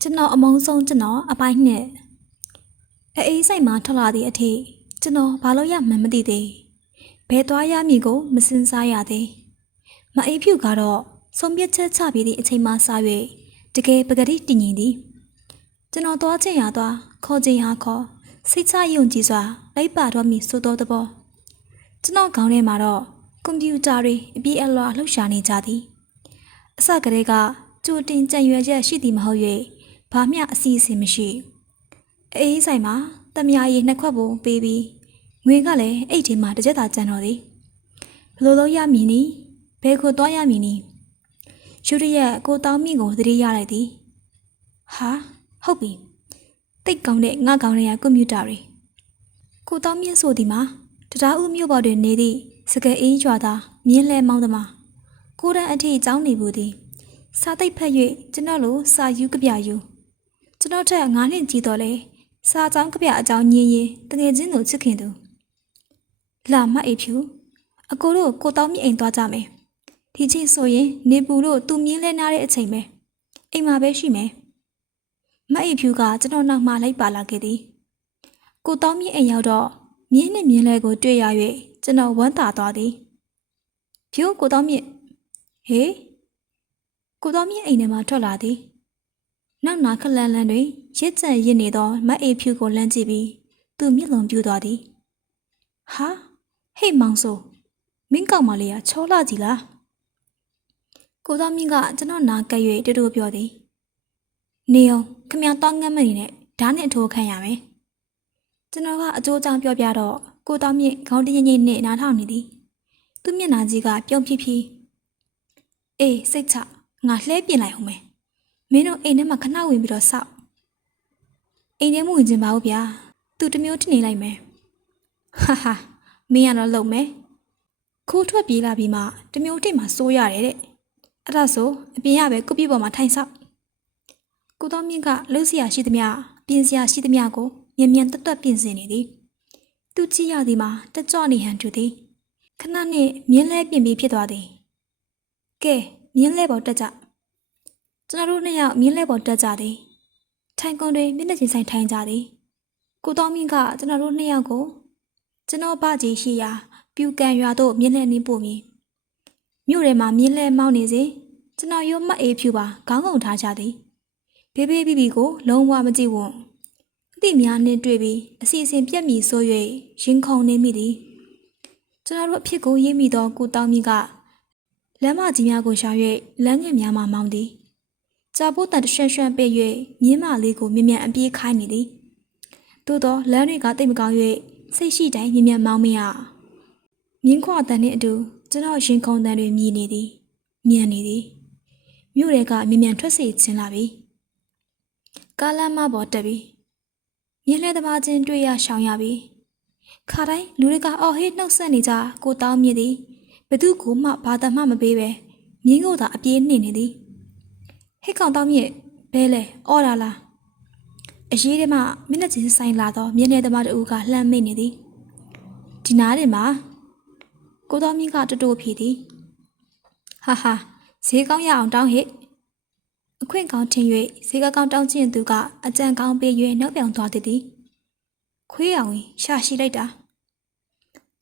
ကျွန်တော်အမုန်းဆုံးကျွန်တော်အပိုင်းနဲ့အေးဆိုင်မှာထွက်လာသည့်အထိကျွန်တော်ဘာလို့ရမှန်းမသိသေးဘဲသွားရမည်ကိုမစင်စားရသေးမအေးဖြူကတော့ဆုံးဖြတ်ချက်ချပြီးသည့်အချိန်မှစ၍တကယ်ပကတိတည်ငြိမ်သည်ကျွန်တော်သွားချင်ရသွားခေါ်ချင်ရခေါ်စိတ်ချယုံကြည်စွာလိုက်ပါတော့မည်ဆိုသောသဘောကျွန်တော်ခေါင်းထဲမှာတော့ကွန်ပျူတာတွေအပြည့်အလွှာလှုပ်ရှားနေကြသည်အစကတည်းကကြိုတင်ကြံရွယ်ချက်ရှိသည်မဟုတ်၍ဘာမျှအစီအစဉ်မရှိအေးဆိုင်မှာတမယာရီနှစ်ခွက်ပုံပေးပြီးငွေကလည်းအိတ်ထဲမှာတစ်ချက်သာကျန်တော်သည်ဘလို့လို့ရမည်နီဘယ်ကိုသွားရမည်နီရှုရရဲ့ကိုတောင်းမိကိုသတိရလိုက်သည်ဟာဟုတ်ပြီတိတ်ကောင်းတဲ့ငါကောင်းတဲ့ကွန်ပျူတာတွေကိုတောင်းမြင့်ဆိုသည်မှာတရားဥမျိုးပေါ်တွင်နေသည့်စကဲအေးရွာသားမြင်းလဲမောင်းသမားကိုတန်းအထိအကြောင်းနေဘူးသည်စာသိပ်ဖက်၍ကျွန်တော်လိုစာယူကြပြယူကျွန်တော်ထက်9နှစ်ကြီးတော့လေစာကြောင်းကြပြအကြောင်းညင်းရင်တငယ်ချင်းတို့ချစ်ခင်သူလာမအေးဖြူအကိုတို့ကိုတောင်းမြင့်အိမ်သွားကြမယ်ဒီချိန်ဆိုရင်နေပူတို့သူမြင်းလဲနားတဲ့အချိန်ပဲအိမ်မှာပဲရှိမယ်မအေးဖြူကကျွန်တော်နောက်မှလိုက်ပါလာခဲ့သည်ကိုတောင်းမြင့်အိမ်ရောက်တော့မြင်းနဲ့မြင်းလဲကိုတွေ့ရ၍ကျွန်တော်ဝမ်းသာသွားသည်ဖြူကိုတောင်းမြင့်ဟေးကိုတောင်းမြင့်အိမ်ထဲမှာထွက်လာသည်နောက်နာခလန်လန်တွင်ရစ်ကြံရစ်နေသောမအေးဖြူကိုလှမ်းကြည့်ပြီးသူမျက်လုံးပြူသွားသည်ဟာဟေ့မောင်ဆိုမင်းကောက်မလေးကချောလာကြည်လားကိုတောင်းမြင့်ကကျွန်တော်နာကပ်၍တူတူပြောသည်နေအောင်ခမတောင်းငတ်မနေနဲ့ဓာတ်နဲ့ထိုးခံရမယ်ကျွန်တော်ကအကျိုးကြောင့်ပြောပြတော့ကိုတောင်းမြင့်ခေါင်းတငိမ့်ငိမ့်နဲ့နားထောင်နေသည်သူမျက်နှာကြီးကပြုံးဖြည်းဖြည်းအေးစိတ်ချငါလှဲပြင်လိုက်အောင်မယ်မင်းတို့အိမ်ထဲမှာခဏဝင်ပြီးတော့စောက်အိမ်ထဲမဝင်ခြင်းပါဘူးဗျာသူတမျိုးထနေလိုက်မယ်ဟာဟာမင်းကတော့လုံမယ်ခိုးထွက်ပြေးလာပြီးမှတမျိုးတိတ်မှစိုးရတယ်တဲ့အဲ့ဒါဆိုအပြင်ရပဲကုပ်ပြပေါ်မှာထိုင်ဆောက်ကိုတော်မြင့်ကလှုပ်เสียရှိသမျှပြင်เสียရှိသမျှကိုမြန်မြန်တွတ်တွတ်ပြင်ဆင်နေသည်သူကြည့်ရသည်မှာတကြော့နေဟန်တူသည်ခဏနဲ့မြင်းလဲပြင်ပြီးဖြစ်သွားသည်ကဲမြင်းလဲပေါ်တက်ကြကျွန်တော်တို့နှစ်ယောက်မြင်းလဲပေါ်တက်ကြသည်ထိုင်ကုန်တွင်မျက်နှာချင်းဆိုင်ထိုင်ကြသည်ကိုတော်မြင့်ကကျွန်တော်တို့နှစ်ယောက်ကိုကျွန်တော်ဗကြီးရှိရာပြူကန်ရွာသို့မြင်းလဲနှင်းပို့မည်မြို့ထဲမှာမြင်းလဲမောင်းနေစဉ်ကျွန်တော်ရုံးမအေးဖြူပါခေါင်းငုံထားကြသည်ဘေးဘေးဘီဘီကိုလုံးဝမကြည့်ဝွန်းအသည့်များနှင့်တွေ့ပြီးအစီအစဉ်ပြက်မီဆို၍ရင်ခုန်နေမိသည်ကျွန်တော်တို့အဖြစ်ကိုရေးမိသောကိုတောင်းမြင့်ကလမ်းမကြီးများကိုရှာ၍လမ်းငယ်များမှမောင်းသည်ကြာပိုးတန်တရွှဲရွှဲပေး၍မြင်းမလေးကိုမြ мян အပြေးခိုင်းနေသည်သို့သောလမ်းတွေကတိတ်မကောင်း၍စိတ်ရှိတိုင်းမြ мян မောင်းမရမြင်းခွာတန်နှင့်အတူကျွန်တော်ရင်ခုန်တန်တွေမြည်နေသည်မြန်နေသည်မြို့တွေကမြ мян ထွက်စေခြင်းလာပြီကားလမ်းမပေါ်တက်ပြီးမြင်းလဲသမားချင်းတွေ့ရရှောင်ရပြီခါတိုင်းလူတွေကအော်ဟေးနှုတ်ဆက်နေကြကိုတောင်းမြည်သည်ဘသူကိုမှဘာတမှမပေးပဲမြင်းကိုသာအပြေးနှင်နေသည်ဟိတ်ကောင်တောင်းမြစ်ဘဲလဲအော်လာလားအရေးထဲမှာမျက်နှာချင်းဆိုင်လာတော့မျက်နှာသမားတူကလှမ်းမိနေသည်ဒီနားတင်မှာကိုတောင်းမြင့်ကတူတူဖြေသည်ဟာဟာဈေးကောင်းရအောင်တောင်းဟိအခွင့်ကောင်းထင်၍ဈေးကောင်းတောင်းခြင်းသူကအကြံကောင်းပေး၍နောက်ပြောင်သွားသည်ခွေးအောင်ရှာရှိလိုက်တာ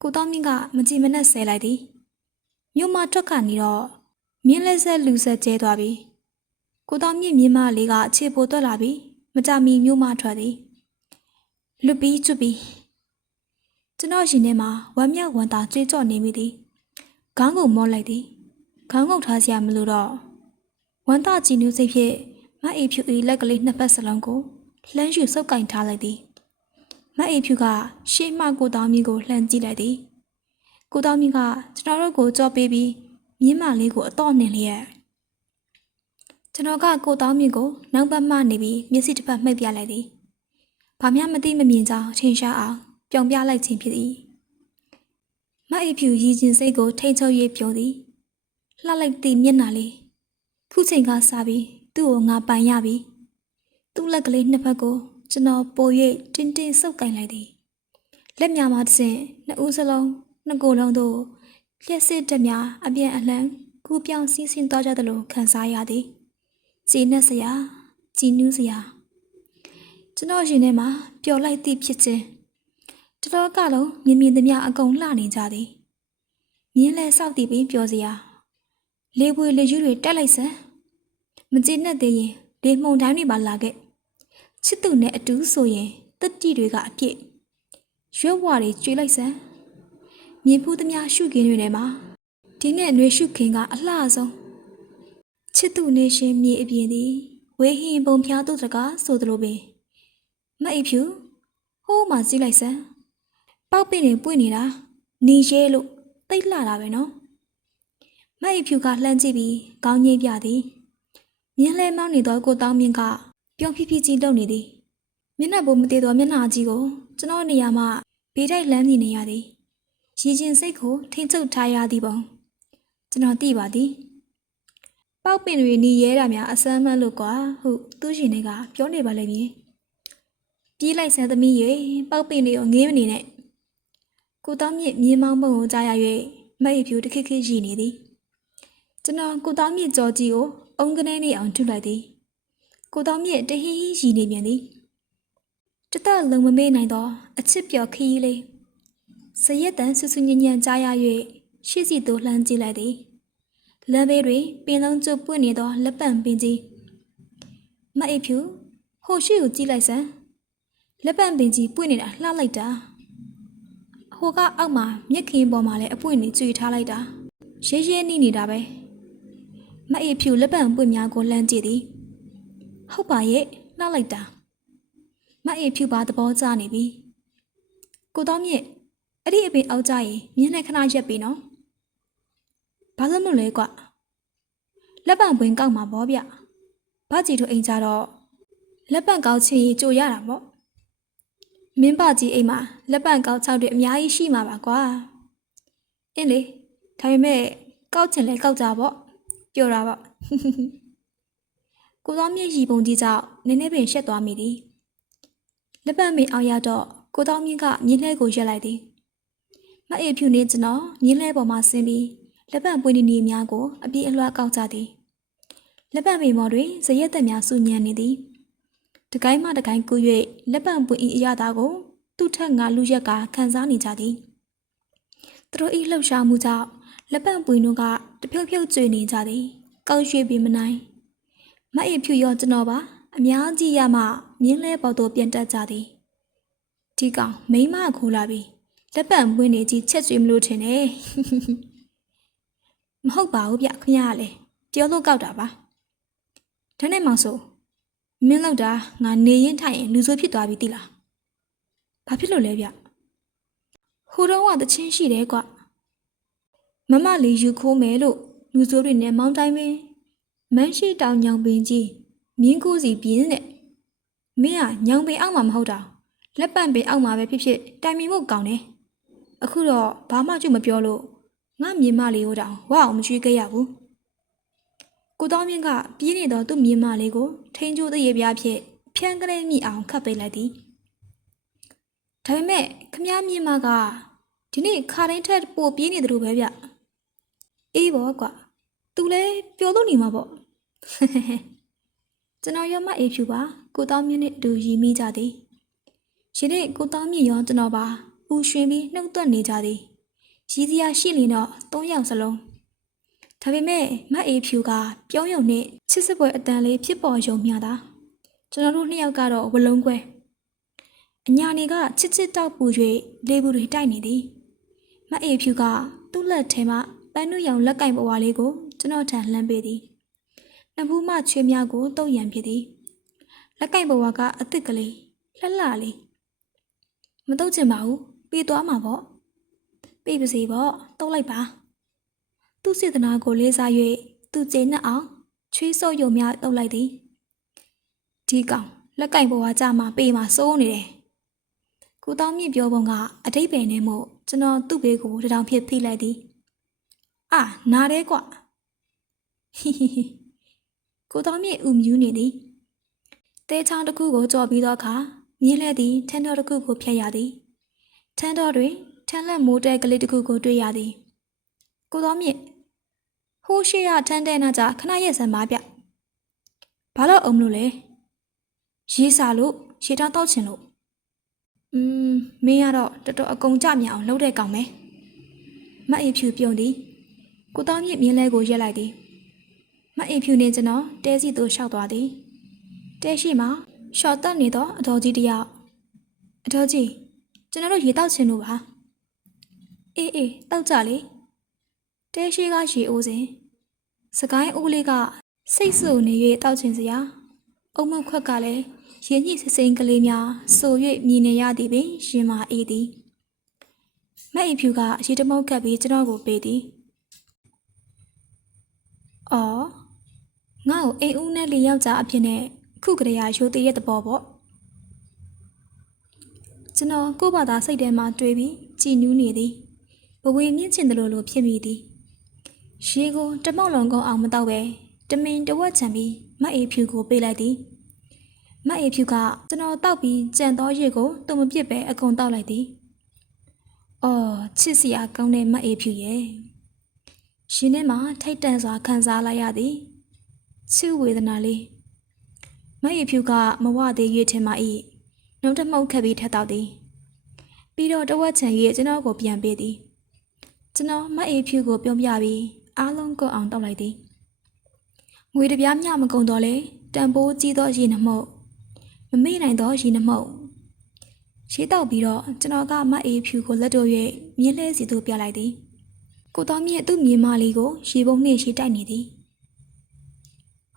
ကိုတောင်းမြင့်ကမကြည်မနှက်ဆဲလိုက်သည်မြို့မထွက်ခါနေတော့မြင်းလက်ဆက်လူဆက်ကျဲသွားပြီကိုတောင်းမြင့်မြင်းမလေးကခြေပိုတွက်လာပြီးမကြမီမြို့မထွက်သည်လွတ်ပြီးကျွတ်ပြီးကျွန်တော်ရှင်ထဲမှာဝမ်းမြောက်ဝမ်းသာကြွေးကြော်နေမိသည်ခေါင်းကိုမောလိုက်သည်ခေါင်းငုပ်ထားစရာမလိုတော့ဝမ်းသာကြည်နူးစိတ်ဖြင့်မအေးဖြူ၏လက်ကလေးနှစ်ဖက်စလုံးကိုလှမ်းယူဆုပ်ကင်ထားလိုက်သည်မအေးဖြူကရှေ့မှကိုတောင်းမြင့်ကိုလှမ်းကြည့်လိုက်သည်ကိုတောင်းမြင့်ကကျွန်တော်တို့ကိုကြော်ပေးပြီးမြင်းမလေးကိုအတော့နှင်လျက်ကျွန်တော်ကကိုတောင်းမြင့်ကိုနောက်ဘက်မှနေပြီးမျက်စိတစ်ဖက်မှိတ်ပြလိုက်သည်ဘာမှမသိမမြင်ကြောင်းထင်ရှားအောင်ပြောင်ပြလိုက်ခြင်းဖြစ်သည်မအေးဖြူရည်ချင်းစိတ်ကိုထိန်ချုပ်၍ပြုံးသည်လှလိုက်သည့်မျက်နှာလေးခုချိန်ကစားပြီးသူ့ကိုငါပိုင်ရပြီသူ့လက်ကလေးနှစ်ဖက်ကိုကျွန်တော်ပို၍တင်းတင်းဆုပ်ကင်လိုက်သည်လက်များမှတစ်ဆင့်နှစ်ဦးစလုံးနှစ်ကိုယ်လုံးတို့လျှက်စစ်တက်များအပြန်အလှန်ကူးပြောင်းစီးဆင်းသွားကြသလိုခံစားရသည်ကျေနပ်စရာ ကြည်နူးစရာကျွန်တော်ရင်ထဲမှာပျော်လိုက်သည့်ဖြစ်ခြင်းတတော်ကလုံးမြင်မြင်သမျှအကုန်လှနေကြသည်မြင်းလဲစောက်တည်ပြီးပျော်စရာလေပွေလေယူးတွေတက်လိုက်စမ်းမကျေနပ်သေးရင်လေမှုန်တိုင်းတွေပါလာခဲ့ချစ်သူနဲ့အတူဆိုရင်တက်တီတွေကအပြည့်ရွက်ဝါတွေကျွေးလိုက်စမ်းမြင်ဖူးသမျှရှုခင်းတွေထဲမှာဒီနဲ့နှွေရှုခင်းကအလှဆုံးချစ်သူနေရှင်မြေအပြင်သည်ဝေဟင်ပုံဖျားသူတကားဆိုသလိုပင်မအိပ်ဖြူဟိုးမှစီးလိုက်စမ်းပေါက်ပင်တွေပွင့်နေတာနေရဲလို့တိတ်လှတာပဲနော်မအိပ်ဖြူကလှမ်းကြည့်ပြီးခေါင်းငိမ့်ပြသည်မြင်းလဲမောင်းနေသောကိုတောင်းမြင့်ကပြုံးဖြည်းဖြည်းကြီးတုပ်နေသည်မျက်နှာပေါ်မသေးသောမျက်နှာကြီးကိုကျွန်တော်နေရာမှဘေးတိုက်လမ်းမြင်နေရသည်ရည်ချင်းစိတ်ကိုထိန်ချုပ်ထားရသည်ပုံကျွန်တော်သိပါသည်ပေါက်ပင်တွေနီးရဲတာများအစမ်းမှန်းလို့ကွာဟုသူ့ရှင်တွေကပြောနေပါလိမ့်မည်ပြေးလိုက်စမ်းသမီးရေပေါက်ပင်တွေကိုငေးမနေနဲ့ကိုတောင်းမြင့်မြင်းမောင်းပုံကိုကြားရ၍မအိပ်ဖြူတခက်ခက်ရည်နေသည်ကျွန်တော်ကိုတောင်းမြင့်ကြော်ကြီးကိုအုံကနေနေအောင်ထုလိုက်သည်ကိုတောင်းမြင့်တဟီးရည်နေပြန်သည်တသက်လုံးမမေ့နိုင်သောအချစ်ပျော်ခရီးလေးစရက်တန်ဆူဆူညံ့ညံ့ကြားရ၍ရှေ့စီသို့လှမ်းကြည့်လိုက်သည်လမ်းဘေးတွင်ပင်လုံးကျပွင့်နေသောလက်ပံပင်ကြီးမအိပ်ဖြူဟိုရှိကိုကြည့်လိုက်စမ်းလက်ပံပင်ကြီးပွင့်နေတာလှလိုက်တာဟိုကအောက်မှာမြက်ခင်းပေါ်မှာလည်းအပွင့်နေကျွေထားလိုက်တာရဲရဲနေနေတာပဲမအိပ်ဖြူလက်ပံပွင့်များကိုလှမ်းကြည့်သည်ဟုတ်ပါရဲ့လှလိုက်တာမအိပ်ဖြူပါသဘောကျနေပြီကိုတော်မြင့်အဲ့ဒီအပင်အောက်ကြရင်မြင်းနဲ့ခဏရက်ပြီနော်ဘာလို့မလဲကွလက်ပံပွင့်ကောက်မှာပေါ့ဗျဘာကြီးတို့အိမ်ကြတော့လက်ပံကောက်ချင်ရင်ကြိုရတာပေါ့မင်းပါကြီးအိမ်မှာလက်ပံကောက်6တွေအများကြီးရှိမှာပါကွာအင်းလေဒါပေမဲ့ကောက်ချင်လဲကောက်ကြပေါ့ပြောတာပေါ့ကိုတော်မြင့်ရီပုံကြီးကြောင့်နည်းနည်းပင်ရှက်သွားမိသည်လက်ပံမင်းအောင်ရတော့ကိုတော်မြင့်ကမြင်းလှဲကိုရက်လိုက်သည်မအေးဖြူနေကျွန်တော်မြင်းလှဲပေါ်မှာဆင်းပြီးလက်ပံပွင့်နေများကိုအပြေးအလွှားကောက်ကြသည်လက်ပံမိမော်တွင်ဇရက်သက်များစုညံနေသည်တကိုင်းမှတကိုင်းကူ၍လက်ပံပွင့်၏အရသာကိုသူ့ထက်ငါလူရက်ကခံစားနေကြသည်သူတို့၏လှုပ်ရှားမှုကြောင့်လက်ပံပွင့်တို့ကတဖြုတ်ဖြုတ်ကျွေနေကြသည်ကောက်ရွှေ့ပြီးမနိုင်မအေးဖြူရောကျွန်တော်ပါအများကြီးရမှမြင်းလဲပေါ်သို့ပြန်တက်ကြသည်ဒီကောင်မိမခိုးလာပြီလက်ပံပွင့်နေကြီးချက်ကျွေးမလို့ထင်တယ်မဟုတ်ပါဘူးဗျခင်ဗျားလေပြောလို့ကောက်တာပါဒါနဲ့မှဆိုမင်းလောက်တာငါနေရင်ထိုင်ရင်လူဆိုးဖြစ်သွားပြီတိလားဘာဖြစ်လို့လဲဗျဟိုတော့ကတချင်းရှိတယ်ကွမမလေးယူခိုးမယ်လို့လူဆိုးတွေနဲ့မောင်းတိုင်းပင်မန်းရှိတောင်ညောင်ပင်ကြီးမြင်းကိုစီပြင်းတဲ့မင်းကညောင်ပင်အောက်မှာမဟုတ်တာလက်ပံပင်အောက်မှာပဲဖြစ်ဖြစ်တိုင်မီဖို့ကောင်းတယ်အခုတော့ဘာမှကြွမပြောလို့ငါမြင်မလေးကိုတောင်ဝအောင်မချွေးခဲ့ရဘူးကိုတော်မြင့်ကပြေးနေတော့သူ့မြင်မလေးကိုထိန်ကျိုးတရေပြားဖြင့်ဖြန်းကလေးမိအောင်ခတ်ပိတ်လိုက်သည်ဒါပေမဲ့ခမည်းမြင်မကဒီနေ့ခါတိုင်းထက်ပိုပြေးနေတယ်လို့ပဲဗျအေးဘောကွာသူလည်းပြောလို့နေမှာပေါ့ကျွန်တော်ရောမအေးဖြူပါကိုတော်မြင့်နဲ့အတူရီမိကြသည်ယနေ့ကိုတော်မြင့်ရောကျွန်တော်ပါပူရွှင်ပြီးနှုတ်သက်နေကြသည်ရည်စရာရှိရင်တော့3ယောက်စလုံးဒါပေမဲ့မအေးဖြူကပြောင်းရုံနဲ့ချစ်စပွဲအတန်လေးဖြစ်ပေါ်ရုံမျှတာကျွန်တော်တို့2ယောက်ကတော့ဝလုံးခွဲအညာနေကချစ်ချစ်တောက်ပူ၍လေဘူးတွေတိုက်နေသည်မအေးဖြူကသူ့လက်ထဲမှပန်းနုရောင်လက်ကင်ပွားလေးကိုကျွန်တော်ထံလှမ်းပေးသည်နှမူးမချွေးများကိုတုံ့ရန်ဖြစ်သည်လက်ကင်ပွားကအစ်စ်ကလေးလှလှလေးမတုတ်ချင်ပါဘူးပြေးသွားမှာပေါ့ပြေးပါစေပေါ့တုတ်လိုက်ပါသူ့စေတနာကိုလေးစား၍သူ့ကျေနပ်အောင်ချွေးစော့ရုံများတုတ်လိုက်သည်ဒီကောင်လက်ကင်ပွားကြမှာပေးမှာစိုးနေတယ်ကိုတောင်းမြင့်ပြောပုံကအတိတ်ပင်နဲ့မို့ကျွန်တော်သူ့ဘေးကိုတထောင်ဖြစ်ဖိလိုက်သည်အာနားတယ်ကွကိုတောင်းမြင့်ဥမြူးနေသည်တဲချောင်းတစ်ခုကိုကြော်ပြီးတော့အခါမြင်းလှဲသည်ထန်းတော်တစ်ခုကိုဖျက်ရသည်ထန်းတော်တွင်ထန်းလက်မိုးတဲကလေးတစ်ခုကိုတွေ့ရသည်ကိုတောင်းမြင့်ဟိုးရှိရထန်းတဲနာကြခဏရက်စမ်းပါဗျဘာလို့အောင်လို့လဲ ရေးစားလို့ရေတောက်တောက်ချင်လို့မင်းကတော့တော်တော်အကုန်ကြမြအောင်လှုပ်တဲ့ကောင်ပဲမအေးဖြူပြုံးသည်ကိုတောင်းမြင့်မြင်းလဲကိုရက်လိုက်သည်မအေးဖြူနေကျွန်တော်တဲစီသို့လျှောက်သွားသည်တဲရှိမှာရှော့တက်နေတော့အတော်ကြီးတယောက်အတော်ကြီးကျွန်တော်တို့ရေတောက်ချင်လို့ပါအေးတောက်ကြလေတဲရှိကရေအိုးစဉ်စကိုင်းအိုးလေးကစိတ်ဆူနေ၍တောက်ချင်စရာအုံမခွက်ကလည်းရင်းညှိစစိမ်းကလေးများဆို၍မြင်နေရသည်ပင်ရှင်မာအေးသည်မအေးဖြူကရေတမုတ်ကပ်ပြီးကျွန်တော်ကိုပေးသည်အော်ငါ့ကိုအိမ်ဦးနဲ့လေယောက်ျားအဖြစ်နဲ့ခုကလေးရိုးသေးရဲ့တဘောပေါ့ကျွန်တော်ကိုယ့်ဘာသာစိတ်ထဲမှာတွေးပြီးကြည်နူးနေသည်ဘဝမြင့်ချင်တယ်လို့ဖြစ်မိသည်ရေကိုတမောက်လုံးကောင်းအောင်မတော့ပဲတမင်တဝက်ချန်ပြီးမအေးဖြူကိုပေးလိုက်သည်မအေးဖြူကကျွန်တော်တောက်ပြီးကြံသောရေကိုတုံမပစ်ပဲအကုန်တောက်လိုက်သည်အော်ချစ်စရာကောင်းတဲ့မအေးဖြူရဲ့ရှင်ထဲမှာထိတ်တန့်စွာခံစားလိုက်ရသည်ချစ်ဝေဒနာလေးမအေးဖြူကမဝသေးရွေးထင်မှ၏နှုတ်တမှုတ်ခက်ပြီးထက်တောက်သည်ပြီးတော့တဝက်ချန်၍ကျွန်တော်ကိုပြန်ပေးသည်ကျွန်တော်မအေးဖြူကိုပြုံးပြပြီးအားလုံးကိုအောင်တောက်လိုက်သည်ငွေတပြားမျှမကုန်တော့လေတန်ဖိုးကြီးသောရေနှမှုတ်မမေ့နိုင်သောရေနှမှုတ်ရေတောက်ပြီးတော့ကျွန်တော်ကမအေးဖြူကိုလက်တို့၍မြင်းလဲစီသို့ပြလိုက်သည်ကိုတော်မြင့်သူ့မြေမလေးကိုရေပုံးနှင့်ရေတိုက်နေသည်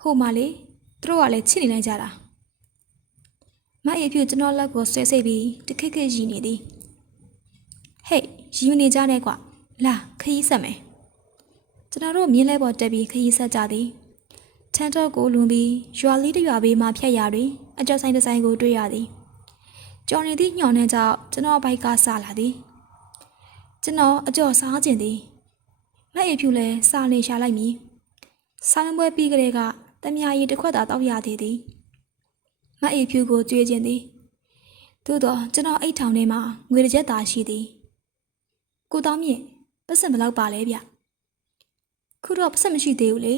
ဟိုမလေးသူတို့ကလည်းချစ်နေလိုက်ကြတာမအေးဖြူကျွန်တော်လက်ကိုဆွဲစိတ်ပြီးတခက်ခက်ရီနေသည်ဟေ့ရီမနေကြနဲ့ကွာလာခရီးဆက်မယ်ကျွန်တော်တို့မြင်းလဲပေါ်တက်ပြီးခရီးဆက်ကြသည်ထန်းတော့ကိုလွန်ပြီးရွာလေးတစ်ရွာဘေးမှဖြတ်ရာတွင်အကျော်ဆိုင်တစ်ဆိုင်ကိုတွေ့ရသည်ကြော်နေသည့်ညှော်နှန်းကြောင့်ကျွန်တော်ဘိုက်ကဆလာသည်ကျွန်တော်အကျော်စားခြင်းသည်မအေးဖြူလည်းစားနေရှာလိုက်မည်ဆောင်းပွဲပြီးကလေးကတမယာရီတစ်ခွက်သာတောက်ရသေးသည်မအေးဖြူကိုကြွေးခြင်းသည်သို့တော့ကျွန်တော်အိတ်ထောင်ထဲမှာငွေတစ်ချက်သာရှိသည်ကိုတောင်းမြင့်ပတ်စံဘယ်လောက်ပါလဲဗျခုတော့ပတ်စံမရှိသေးဘူးလေ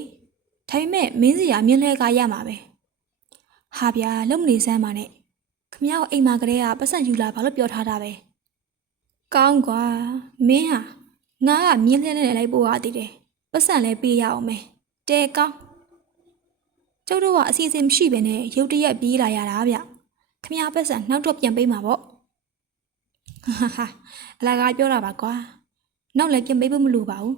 ဒါပေမဲ့မင်းစီကမြင်းလဲကရမှာပဲဟာဗျာလုံမနေစမ်းပါနဲ့ခမရောက်အိမ်မှာကလေးကပတ်စံယူလာဘာလို့ပြောထားတာပဲကောင်းကွာမင်းဟာငါကမြင်းလဲနဲ့လိုက်ပို့ရသေးတယ်ပတ်စံလည်းပေးရအောင်မယ်တဲကောင်းကျုပ်တို့ကအစီအစဉ်မရှိဘဲနဲ့ရုတ်တရက်ပြေးလာရတာဗျခမရပတ်စံနောက်တော့ပြန်ပေးမှာပေါ့ဟာအလာကပြောတာပါကွာနောက်လည်းပြန်ပေးဖို့မလိုပါဘူး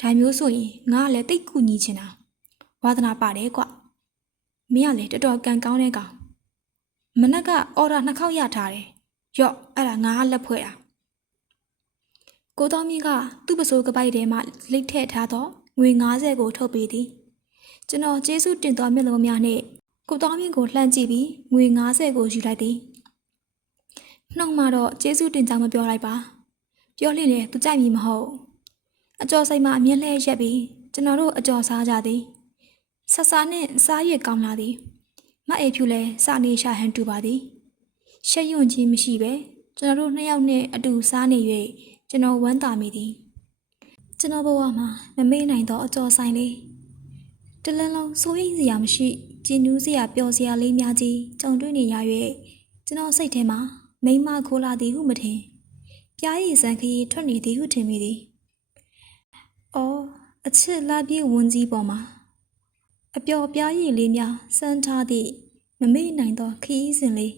ဒါမျိုးဆိုရင်ငါကလည်းတိတ်ကူညီချင်တာဝါသနာပါတယ်ကွမင်းကလည်းတော်တော်ကန်ကောင်းတဲ့ကောင်မနက်ကအော်ဒါ2ခေါက်ရထားတယ်ရော့အဲ့ဒါငါကလက်ဖွဲ့တာကိုတော်မင်းကသူ့ပစိုးကပိုက်ထဲမှာလိတ်ထည့်ထားတော့ငွေ90ကိုထုတ်ပေးသည်ကျွန်တော်ကျေးဇူးတင်တော်မျက်လုံးများနဲ့ကိုတော်မင်းကိုလှမ်းကြည့်ပြီးငွေ90ကိုယူလိုက်သည်နှုတ်မှတော့ကျေးဇူးတင်ကြောင်းမပြောလိုက်ပါပြောလိမ့်လေသူကြိုက်မည်မဟုတ်အကျော်စိတ်မှအမြင်လဲရက်ပြီးကျွန်တော်တို့အကျော်စားကြသည်ဆဆာနှင့်စားရည်ကောင်းလာသည်မအေးဖြူလဲစနေရှာဟန်တူပါသည်ရှက်ရွံ့ခြင်းမရှိပဲကျွန်တော်တို့နှစ်ယောက်နဲ့အတူစားနေ၍ကျွန်တော်ဝမ်းသာမိသည်ကျွန်တော်ဘဝမှာမမေ့နိုင်သောအကျော်ဆိုင်လေးတလန်းလုံးစိုးရိမ်စရာမရှိကျဉ်းနူးစရာပျော်စရာလေးများကြီးကြုံတွေ့နေရ၍ကျွန်တော်စိတ်ထဲမှာမိမခိုးလာသည်ဟုမထင်ပြားရည်စံခရီးထွက်နေသည်ဟုထင်မိသည်အော်အချစ်လာပြေးဝန်းကြီးပေါ်မှာအပျော်ပြားရည်လေးများစမ်းထားသည့်မမေ့နိုင်သောခရီးစဉ်လေး